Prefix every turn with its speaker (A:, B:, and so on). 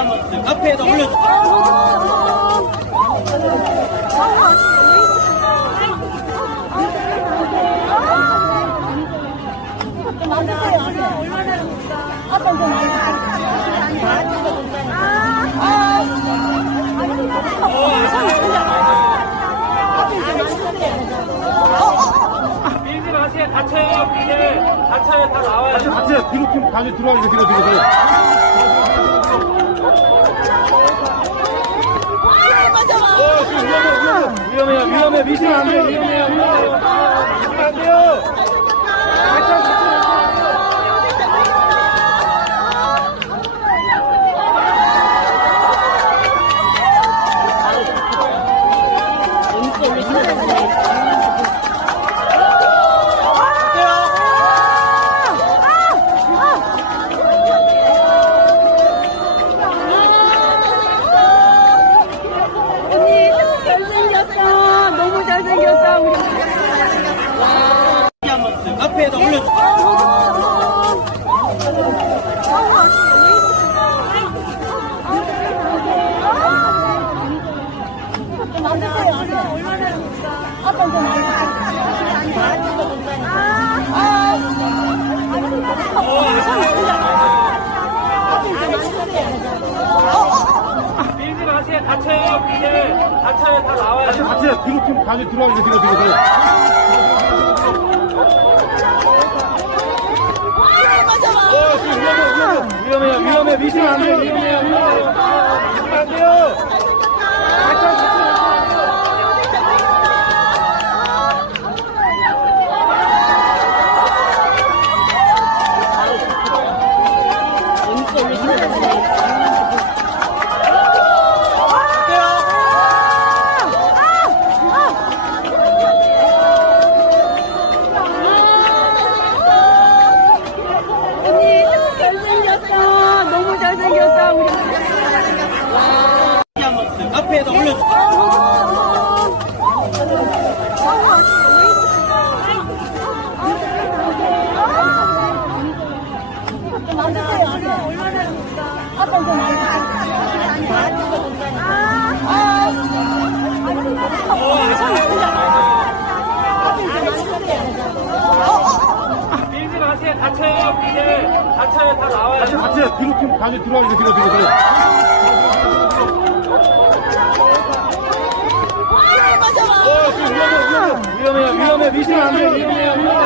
A: 한번 앞에다 올려주세요.
B: 밀지 마세요. 다쳐요. 이제 다쳐요. 다 나와요.
C: 같이 같이 뒤로 좀 가지 들어가게 뒤로 뒤로 뒤로. 어, 위험해, 위험해. 위험해요, 위험해. 미시면 안 돼요, 위험해요, 위험해요. 미시면 안 돼요.
D: 언니 잘생겼다 너무 잘생겼다 우리
A: 한번 앞에다 올려주세요.
B: 밀지 마세요. 다쳐요. 이제 다쳐요. 다 나와요.
C: 같이 같이 뒤로 좀 가지 들어가게 뒤로 뒤로 뒤로. 위험해요, 위험해. 미시면 안 돼요, 위험해요, 위험해요. 미시면 안 돼요.
D: 언니 잘생겼다 너무 잘생겼다 우리
A: 한번 앞에다 올려주세요.
B: 밀지 마세요. 다쳐요. 이제 다쳐요. 다 나와요.
C: 같이 같이 뒤로 좀 가지 들어가게 뒤로 뒤로 뒤로. 어, 지금 위험해, 위험해. 위험해요, 위험해. 미시면 안 돼요, 위험해요, 위험해요.